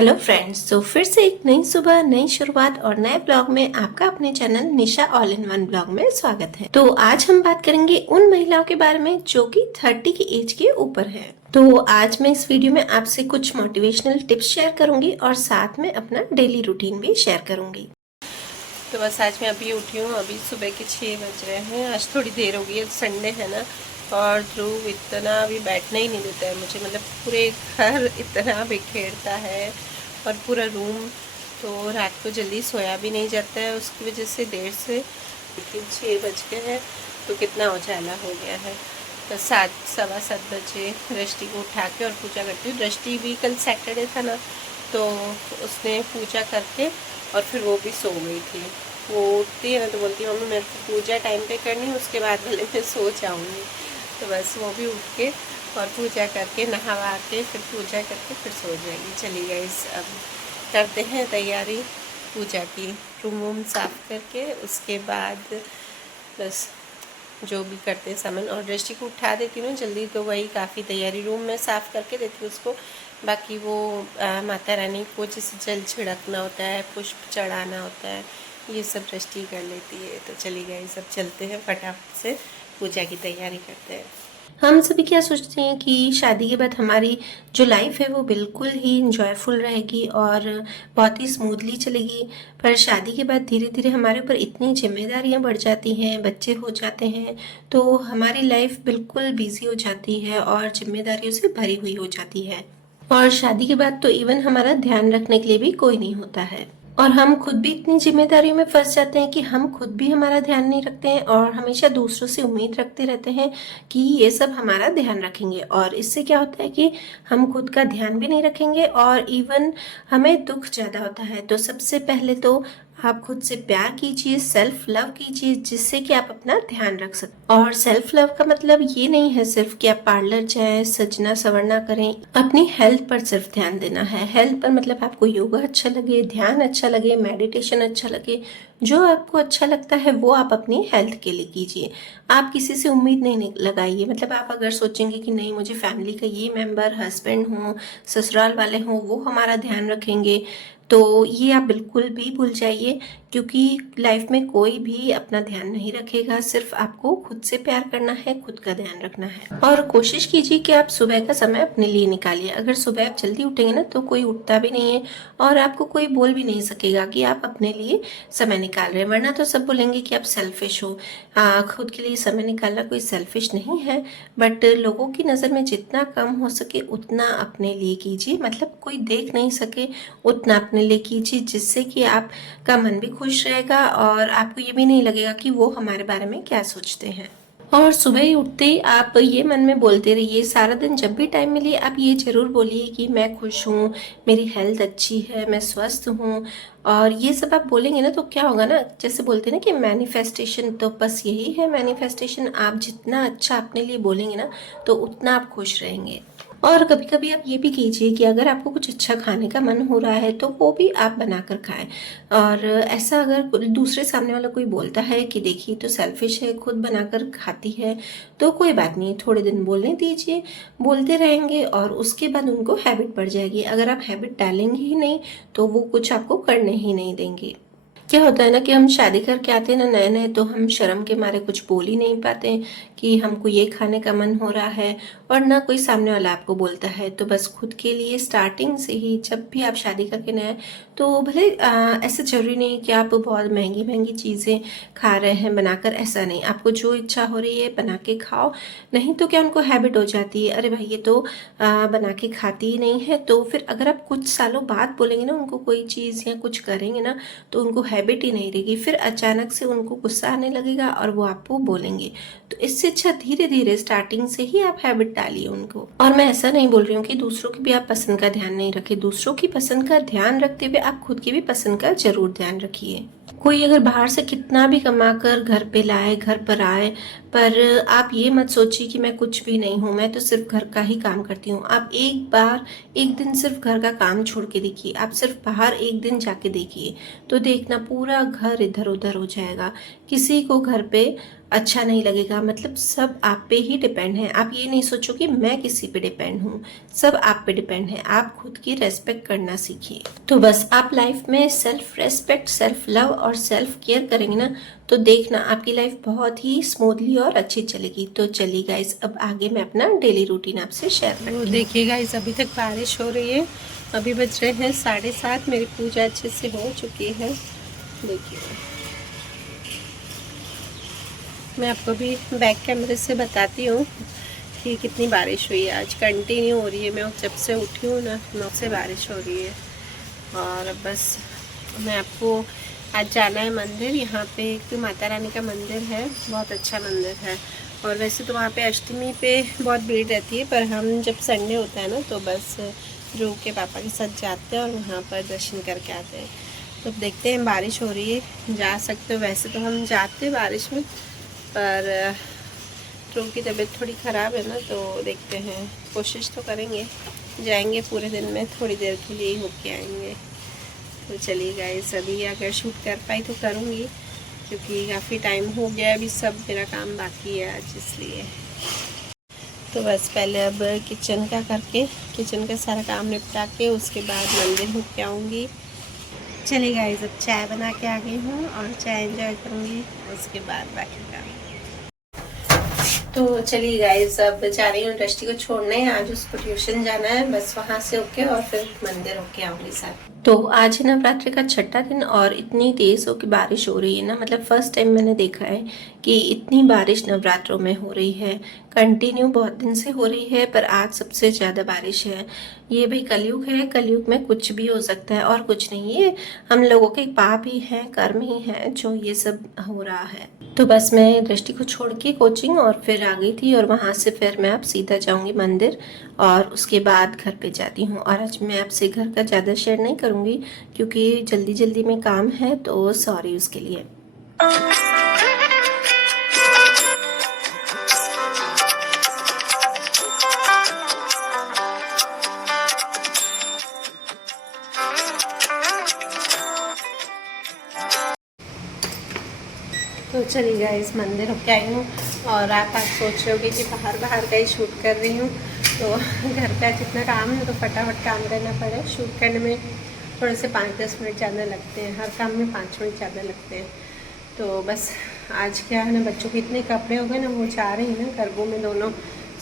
Hello friends, तो फिर से एक नई सुबह, नई शुरुआत और नए ब्लॉग में आपका अपने channel Nisha all in one blog में स्वागत है। तो आज हम बात करेंगे उन महिलाओं के बारे में जो कि 30 की एज के ऊपर है। तो आज मैं इस वीडियो में आपसे कुछ मोटिवेशनल टिप्स शेयर करूंगी और साथ में अपना डेली रूटीन भी शेयर करूंगी। तो बस आज मैं अभी उठी हूँ, अभी सुबह के 6 बज रहे हैं। आज थोड़ी देर हो गई है, संडे है ना, और ध्रुव इतना अभी बैठना ही नहीं देता है मुझे, मतलब पूरे घर इतना बिखेरता है और पूरा रूम। तो रात को जल्दी सोया भी नहीं जाता है, उसकी वजह से देर से, लेकिन 6 बज गए हैं तो कितना उजाला हो गया है। तो 7, 7:15 बजे दृष्टि को उठा के और पूजा करती हूँ। दृष्टि भी कल सैटरडे था ना, तो उसने पूजा करके और फिर वो भी सो गई थी। वो उठती है ना तो बोलती है मम्मी मेरे को पूजा टाइम पे करनी है, उसके बाद भले मैं सो जाऊँगी। तो बस वो भी उठ के और पूजा करके नहा के फिर पूजा करके फिर सो जाएगी। चली गई, अब करते हैं तैयारी पूजा की। रूम वूम साफ़ करके उसके बाद बस जो भी करते हैं सामान, और दृष्टि को उठा देती हूँ जल्दी, तो वही काफ़ी तैयारी। रूम में साफ़ करके देती हूँ उसको, बाकी वो माता रानी को जैसे जल छिड़कना होता है, पुष्प चढ़ाना होता है, ये सब दृष्टि कर लेती है। तो चली गई, सब चलते हैं फटाफट से पूजा की तैयारी करते हैं। हम सभी क्या सोचते हैं कि शादी के बाद हमारी जो लाइफ है वो बिल्कुल ही इंजॉयफुल रहेगी और बहुत ही स्मूथली चलेगी, पर शादी के बाद धीरे धीरे हमारे ऊपर इतनी जिम्मेदारियां बढ़ जाती हैं, बच्चे हो जाते हैं, तो हमारी लाइफ बिल्कुल बिजी हो जाती है और जिम्मेदारियों से भरी हुई हो जाती है। और शादी के बाद तो इवन हमारा ध्यान रखने के लिए भी कोई नहीं होता है, और हम खुद भी इतनी जिम्मेदारियों में फंस जाते हैं कि हम खुद भी हमारा ध्यान नहीं रखते हैं और हमेशा दूसरों से उम्मीद रखते रहते हैं कि ये सब हमारा ध्यान रखेंगे। और इससे क्या होता है कि हम खुद का ध्यान भी नहीं रखेंगे और इवन हमें दुख ज़्यादा होता है। तो सबसे पहले तो आप खुद से प्यार कीजिए, सेल्फ लव कीजिए, जिससे कि आप अपना ध्यान रख सकते। और सेल्फ लव का मतलब ये नहीं है सिर्फ कि आप पार्लर जाएं, सजना संवरना करें। अपनी हेल्थ पर सिर्फ ध्यान देना है। हेल्थ पर मतलब आपको योगा अच्छा लगे, ध्यान अच्छा लगे, मेडिटेशन अच्छा लगे, जो आपको अच्छा लगता है वो आप अपनी हेल्थ के लिए कीजिए। आप किसी से उम्मीद नहीं लगाइए। मतलब आप अगर सोचेंगे कि नहीं मुझे फैमिली का ये मेंबर, हस्बैंड हो, ससुराल वाले हों, वो हमारा ध्यान रखेंगे, तो ये आप बिल्कुल भी भूल जाइए, क्योंकि लाइफ में कोई भी अपना ध्यान नहीं रखेगा। सिर्फ आपको खुद से प्यार करना है, खुद का ध्यान रखना है। और कोशिश कीजिए कि आप सुबह का समय अपने लिए निकालिए। अगर सुबह आप जल्दी उठेंगे ना तो कोई उठता भी नहीं है और आपको कोई बोल भी नहीं सकेगा कि आप अपने लिए समय निकाल रहे हैं, वरना तो सब बोलेंगे कि आप सेल्फिश हो। खुद के लिए समय निकालना कोई सेल्फिश नहीं है, बट लोगों की नज़र में जितना कम हो सके उतना अपने लिए कीजिए। मतलब कोई देख नहीं सके उतना अपने लिए कीजिए, जिससे कि आपका मन भी खुश रहेगा और आपको ये भी नहीं लगेगा कि वो हमारे बारे में क्या सोचते हैं। और सुबह ही उठते ही आप ये मन में बोलते रहिए, सारा दिन जब भी टाइम मिले आप ये ज़रूर बोलिए कि मैं खुश हूँ, मेरी हेल्थ अच्छी है, मैं स्वस्थ हूँ। और ये सब आप बोलेंगे ना तो क्या होगा ना, जैसे बोलते हैं ना कि मैनिफेस्टेशन, तो बस यही है मैनिफेस्टेशन। आप जितना अच्छा अपने लिए बोलेंगे ना तो उतना आप खुश रहेंगे। और कभी कभी आप ये भी कीजिए कि अगर आपको कुछ अच्छा खाने का मन हो रहा है तो वो भी आप बनाकर खाएं। और ऐसा अगर दूसरे सामने वाला कोई बोलता है कि देखिए तो सेल्फिश है, खुद बनाकर खाती है, तो कोई बात नहीं, थोड़े दिन बोलने दीजिए। बोलते रहेंगे और उसके बाद उनको हैबिट पड़ जाएगी। अगर आप हैबिट डालेंगे ही नहीं तो वो कुछ आपको करने ही नहीं देंगे। क्या होता है ना कि हम शादी करके आते हैं ना नए नए, तो हम शर्म के मारे कुछ बोल ही नहीं पाते कि हमको ये खाने का मन हो रहा है, और ना कोई सामने वाला आपको बोलता है। तो बस खुद के लिए स्टार्टिंग से ही जब भी आप शादी करके नए, तो भले ऐसा जरूरी नहीं कि आप बहुत महंगी महंगी चीज़ें खा रहे हैं बनाकर, ऐसा नहीं। आपको जो इच्छा हो रही है बना के खाओ, नहीं तो क्या उनको हैबिट हो जाती है, अरे भाई ये तो बना के खाती ही नहीं है। तो फिर अगर आप कुछ सालों बाद बोलेंगे ना उनको कोई चीज़ या कुछ करेंगे ना, तो उनको हैबिट ही नहीं रहेगी। फिर अचानक से उनको गुस्सा आने लगेगा और वो आपको बोलेंगे। तो इससे अच्छा धीरे धीरे स्टार्टिंग से ही आप हैबिट डालिए उनको। और मैं ऐसा नहीं बोल रही हूँ कि दूसरों की भी आप पसंद का ध्यान नहीं रखें। दूसरों की पसंद का ध्यान रखते हुए आप खुद की भी पसंद का जरूर ध्यान रखिए। कोई अगर बाहर से कितना भी कमा कर घर पे लाए, घर पर आए, पर आप ये मत सोचिए कि मैं कुछ भी नहीं हूँ, मैं तो सिर्फ घर का ही काम करती हूँ। आप एक बार एक दिन सिर्फ घर का काम छोड़ के देखिए, आप सिर्फ बाहर एक दिन जाके देखिए, तो देखना पूरा घर इधर उधर हो जाएगा। किसी को घर पे अच्छा नहीं लगेगा। मतलब सब आप पे ही डिपेंड है। आप ये नहीं सोचो कि मैं किसी पे डिपेंड हूँ, सब आप पे डिपेंड है। आप खुद की रेस्पेक्ट करना सीखिए। तो बस आप लाइफ में सेल्फ रेस्पेक्ट, सेल्फ लव और सेल्फ केयर करेंगे ना, तो देखना आपकी लाइफ बहुत ही स्मूथली और अच्छी चलेगी। तो चलिए गाइस, अब आगे मैं अपना डेली रूटीन आपसे शेयर करती हूँ। देखिए गाइस, अभी तक बारिश हो रही है। अभी बज रहे हैं 7:30। मेरी पूजा अच्छे से हो चुकी है। देखिए, मैं आपको भी बैक कैमरे से बताती हूँ कि कितनी बारिश हुई है। आज कंटिन्यू हो रही है। मैं जब से उठी हूँ ना, तब से बारिश हो रही है। और बस मैं आपको, आज जाना है मंदिर। यहाँ पे एक माता रानी का मंदिर है, बहुत अच्छा मंदिर है। और वैसे तो वहाँ पे अष्टमी पे बहुत भीड़ रहती है, पर हम जब संडे होता है ना, तो बस ध्रुव के पापा के साथ जाते हैं और वहाँ पर दर्शन करके आते हैं। तो देखते हैं, बारिश हो रही है, जा सकते हो। वैसे तो हम जाते हैं बारिश में, पर ध्रुव की तबीयत थोड़ी ख़राब है ना, तो देखते हैं, कोशिश तो करेंगे, जाएंगे पूरे दिन में, थोड़ी देर के लिए ही होके आएंगे। तो चलिए गाइस, अभी अगर शूट कर पाई तो करूँगी, क्योंकि काफ़ी टाइम हो गया, अभी सब मेरा काम बाकी है आज, इसलिए। तो बस पहले अब किचन का करके, किचन का सारा काम निपटा के उसके बाद मंदिर होके आऊँगी। चलिए गाइस, अब चाय बना के आ गई हूँ और चाय एंजॉय करूँगी, उसके बाद बाकी काम। तो चलिए गाइस, अब जा रही हूँ दृष्टि को छोड़ने। आज उसको ट्यूशन जाना है, बस वहाँ से होके और फिर मंदिर होके आऊँगी साथ। तो आज है नवरात्रि का छठा दिन और इतनी तेज़ हो कि बारिश हो रही है ना, मतलब फर्स्ट टाइम मैंने देखा है कि इतनी बारिश नवरात्रों में हो रही है। कंटिन्यू बहुत दिन से हो रही है, पर आज सबसे ज़्यादा बारिश है। ये भाई कलयुग है, कलयुग में कुछ भी हो सकता है और कुछ नहीं। ये हम लोगों के पाप ही हैं, कर्म ही हैं जो ये सब हो रहा है। तो बस मैं दृष्टि को छोड़ के कोचिंग और फिर आ गई थी, और वहाँ से फिर मैं अब सीधा जाऊँगी मंदिर और उसके बाद घर पे जाती हूँ। और आज मैं आपसे घर का ज़्यादा शेयर नहीं करूँगी, क्योंकि जल्दी जल्दी में काम है, तो सॉरी उसके लिए। तो चलिए गाइस, मंदिर होके आई हूँ और आप सोच रहे होगे कि बाहर बाहर का ही शूट कर रही हूँ। तो घर का जितना काम है तो फटाफट काम करना पड़ा। शूट करने में थोड़े से 5-10 मिनट ज़्यादा लगते हैं, हर काम में 5 मिनट ज़्यादा लगते हैं। तो बस आज क्या है ना, बच्चों के इतने कपड़े हो गए ना, वो चाह रही हैं ना गरबों में दोनों,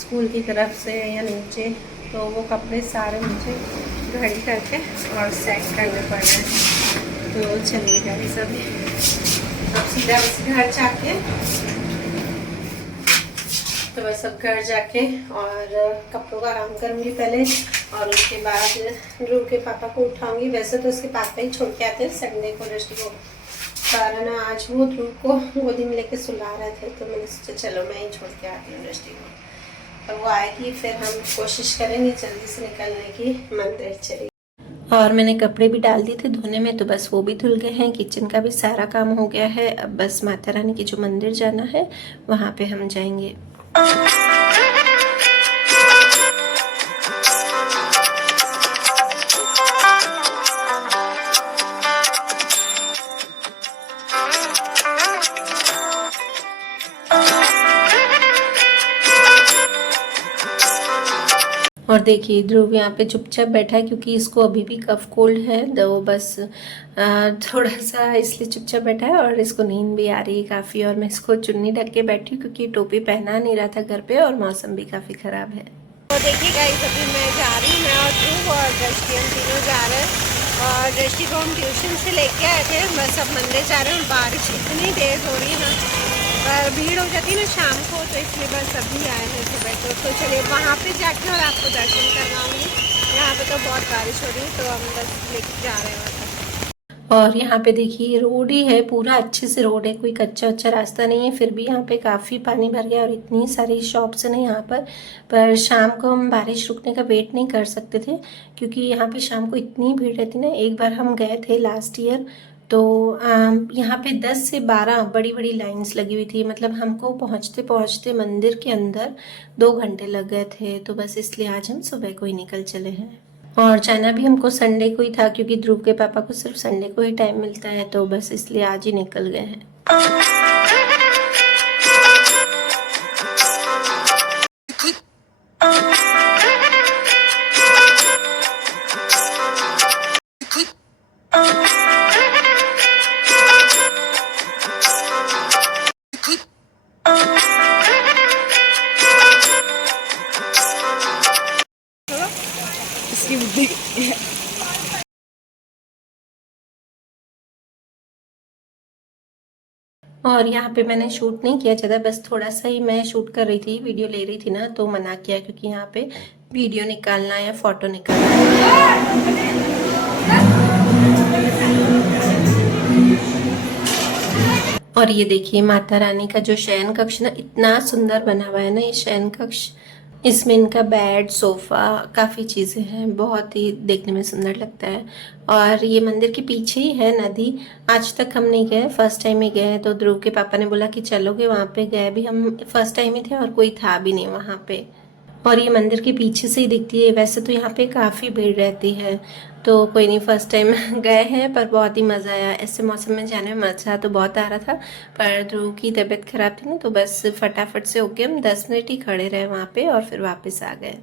स्कूल की तरफ से या नीचे, तो वो कपड़े सारे मुझे घड़ी करके और सेट करने पड़ रहे हैं। तो चलिए गाइस, अब सीधा बस घर जाके, तो बस अब घर जाके और कपड़ों का आराम करूँगी पहले, और उसके बाद ध्रुव के पापा को उठाऊंगी। वैसे तो उसके पापा ही छोड़ के आते हैं संडे को दृष्टि को, पर ना आज वो ध्रुव को गोदी में लेके सुला रहे थे, तो मैंने सोचा चलो मैं ही छोड़ के आती हूँ दृष्टि को। और वो आएगी फिर हम कोशिश करेंगे जल्दी से निकलने की, मंदिर चलिए। और मैंने कपड़े भी डाल दिए थे धोने में, तो बस वो भी धुल गए हैं। किचन का भी सारा काम हो गया है। अब बस माता रानी की जो मंदिर जाना है वहाँ पे हम जाएंगे। और देखिए ध्रुव यहाँ पे चुपचाप बैठा है, क्योंकि इसको अभी भी कफ कोल्ड है, तो बस थोड़ा सा इसलिए चुपचाप बैठा है। और इसको नींद भी आ रही है काफ़ी, और मैं इसको चुन्नी ढक के बैठी हूँ, क्योंकि टोपी पहना नहीं रहा था घर पे और मौसम भी काफ़ी ख़राब है। तो देखिए गाइस, अभी मैं जा रही हूँ, मैं और ध्रुव और दृष्टि, हम तीनों जा रहे हैं। और दृष्टि को हम ट्यूशन से लेके आए थे, बस अब मंदिर जा रहे हैं। और बारिश इतनी तेज़ हो रही है ना, पर भीड़ हो जाती है ना शाम को, तो इसलिए बस अभी आए हैं सुबह। तो चलिए वहाँ पे जाके और आपको दर्शन करवाऊँगी। यहाँ पे तो बहुत बारिश हो रही है, तो हम बस लेके जा रहे हैं वहाँ। और यहाँ पे देखिए रोड ही है, पूरा अच्छे से रोड है, कोई कच्चा अच्छा रास्ता नहीं है। फिर भी यहाँ पे काफ़ी पानी भर गया और इतनी सारी शॉप्स हैं यहाँ पर शाम को हम बारिश रुकने का वेट नहीं कर सकते थे, क्योंकि यहाँ पे शाम को इतनी भीड़ रहती ना। एक बार हम गए थे लास्ट ईयर, तो यहाँ पे 10 से 12 बड़ी बड़ी लाइंस लगी हुई थी। मतलब हमको पहुँचते पहुँचते मंदिर के अंदर 2 घंटे लग गए थे। तो बस इसलिए आज हम सुबह को ही निकल चले हैं। और जाना भी हमको संडे को ही था, क्योंकि ध्रुव के पापा को सिर्फ संडे को ही टाइम मिलता है, तो बस इसलिए आज ही निकल गए हैं। और यहाँ पे मैंने शूट नहीं किया ज़्यादा, बस थोड़ा सा ही मैं शूट कर रही थी, वीडियो ले रही थी ना, तो मना किया क्योंकि यहाँ पे वीडियो निकालना या फोटो निकालना है। और ये देखिए माता रानी का जो शयन कक्ष ना, इतना सुंदर बना हुआ है ना ये शयन कक्ष। इसमें इनका बेड, सोफा, काफ़ी चीज़ें हैं, बहुत ही देखने में सुंदर लगता है। और ये मंदिर के पीछे ही है नदी। आज तक हम नहीं गए, फर्स्ट टाइम ही गए, तो ध्रुव के पापा ने बोला कि चलोगे, वहाँ पे गए भी, हम फर्स्ट टाइम ही थे और कोई था भी नहीं वहाँ पे। और ये मंदिर के पीछे से ही दिखती है। वैसे तो यहाँ पे काफ़ी भीड़ रहती है, तो कोई नहीं, फर्स्ट टाइम गए हैं, पर बहुत ही मज़ा आया। ऐसे मौसम में जाने में मज़ा तो बहुत आ रहा था, पर ध्रुव की तबीयत ख़राब थी ना, तो बस फटाफट से होके हम 10 मिनट ही खड़े रहे वहाँ पे और फिर वापस आ गए।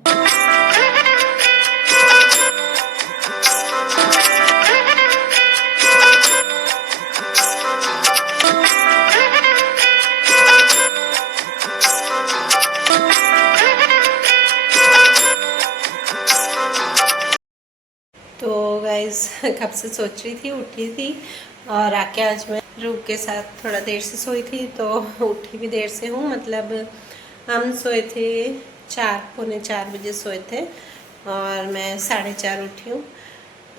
तो गाइज कब से सोच रही थी, उठी थी और आके आज मैं ध्रुव के साथ थोड़ा देर से सोई थी, तो उठी भी देर से हूँ। मतलब हम सोए थे 4, पौने 4 बजे सोए थे और मैं 4:30 उठी हूँ।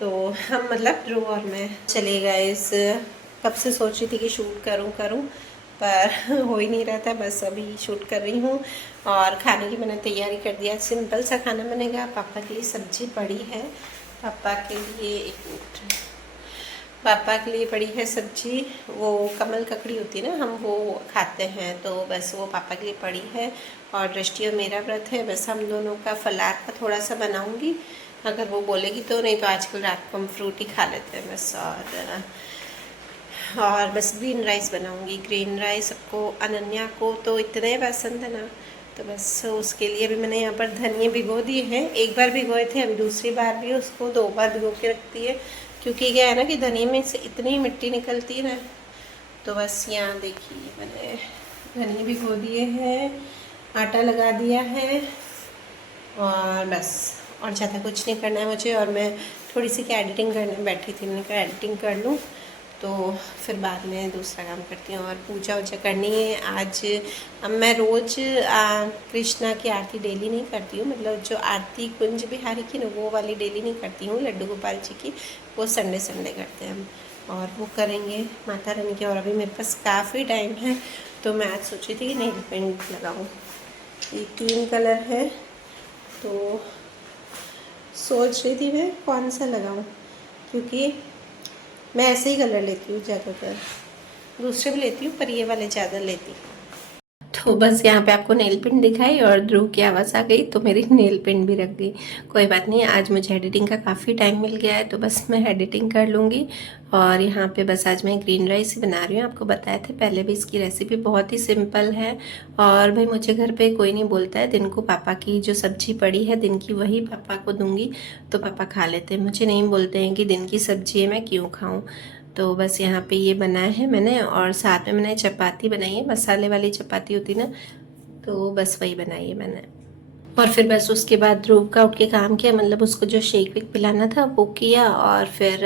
तो हम मतलब ध्रुव और मैं चले गए। इस कब से सोच रही थी कि शूट करूँ पर हो ही नहीं रहा था, बस अभी शूट कर रही हूँ। और खाने की मैंने तैयारी कर दिया, सिंपल सा खाना बनेगा। पापा के लिए सब्जी पड़ी है, पापा के लिए पड़ी है सब्जी। वो कमल ककड़ी होती है ना, हम वो खाते हैं, तो बस वो पापा के लिए पड़ी है। और दृष्टि और मेरा व्रत है, बस हम दोनों का फलार का थोड़ा सा बनाऊंगी, अगर वो बोलेगी तो, नहीं तो आजकल रात को हम फ्रूट ही खा लेते हैं बस। और बस ग्रीन राइस बनाऊंगी। ग्रीन राइस सबको, अनन्या को तो इतने पसंद है ना, तो बस उसके लिए भी मैंने यहाँ पर धनिया भिगो दिए हैं। एक बार भिगोए थे, अभी दूसरी बार भी उसको 2 बार भिगो के रखती है, क्योंकि क्या है ना कि धनिया में से इतनी मिट्टी निकलती है ना। तो बस यहाँ देखिए मैंने धनिया भिगो दिए हैं, आटा लगा दिया है और बस, और ज़्यादा कुछ नहीं करना है मुझे। और मैं थोड़ी सी क्या एडिटिंग करने बैठी थी, मैंने कहा एडिटिंग कर लूँ, तो फिर बाद में दूसरा काम करती हूँ। और पूजा वूजा करनी है आज। अब मैं रोज़ कृष्णा की आरती डेली नहीं करती हूँ, मतलब जो आरती कुंज बिहारी की ना, वो वाली डेली नहीं करती हूँ, लड्डू गोपाल जी की, वो संडे करते हैं हम, और वो करेंगे माता रानी की। और अभी मेरे पास काफ़ी टाइम है, तो मैं आज सोची थी कि नेल पेंट लगाऊँ। ये 3 कलर है, तो सोच रही थी मैं कौन सा लगाऊँ, क्योंकि मैं ऐसे ही कलर लेती हूँ ज़्यादातर, दूसरे भी लेती हूँ पर ये वाले ज़्यादा लेती हूँ। तो बस यहाँ पे आपको नेल पेंट दिखाई और ध्रुव की आवाज़ आ गई, तो मेरी नेल पेंट भी रख गई। कोई बात नहीं, आज मुझे एडिटिंग का काफ़ी टाइम मिल गया है, तो बस मैं एडिटिंग कर लूँगी। और यहाँ पे बस आज मैं ग्रीन राइस ही बना रही हूँ, आपको बताए थे पहले भी, इसकी रेसिपी बहुत ही सिंपल है। और भाई मुझे घर पे कोई नहीं बोलता है, दिन को पापा की जो सब्जी पड़ी है दिन की, वही पापा को दूँगी, तो पापा खा लेते हैं। मुझे नहीं बोलते हैं कि दिन की सब्जी है मैं क्यों खाऊँ। तो बस यहाँ पे ये बनाया है मैंने, और साथ में मैंने चपाती बनाई है, मसाले वाली चपाती होती ना, तो बस वही बनाई है मैंने। और फिर बस उसके बाद ध्रुव का उठ के काम किया, मतलब उसको जो शेक वेक पिलाना था वो किया। और फिर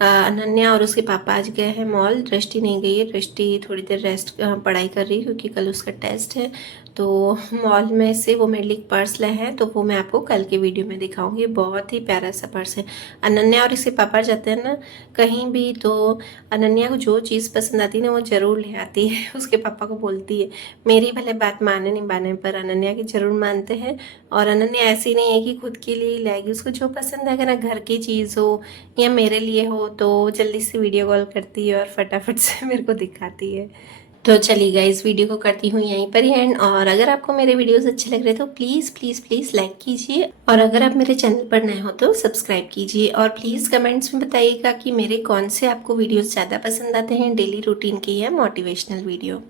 अनन्या और उसके पापा आज गए हैं मॉल, दृष्टि नहीं गई है, दृष्टि थोड़ी देर रेस्ट पढ़ाई कर रही है क्योंकि कल उसका टेस्ट है। तो मॉल में से वो मेरे लिए एक पर्स लाए हैं, तो वो मैं आपको कल के वीडियो में दिखाऊंगी। बहुत ही प्यारा सा पर्स है। अनन्या और इसके पापा जाते हैं ना कहीं भी, तो अनन्या को जो चीज़ पसंद आती है ना वो ज़रूर ले आती है, उसके पापा को बोलती है। मेरी भले बात माने नहीं माने, पर अनन्या की ज़रूर मानते हैं। और अनन्या ऐसी नहीं है कि खुद के लिए ही लाएगी, उसको जो पसंद है, ना घर की चीज़ हो या मेरे लिए हो, तो जल्दी से वीडियो कॉल करती है और फटाफट से मेरे को दिखाती है। तो चलिए गाइस, वीडियो को करती हूँ यहीं पर ही एंड। और अगर आपको मेरे वीडियोस अच्छे लग रहे तो प्लीज़ प्लीज़ प्लीज़ लाइक कीजिए, और अगर आप मेरे चैनल पर नए हो तो सब्सक्राइब कीजिए। और प्लीज़ कमेंट्स में बताइएगा कि मेरे कौन से आपको वीडियोस ज़्यादा पसंद आते हैं, डेली रूटीन के या मोटिवेशनल वीडियो।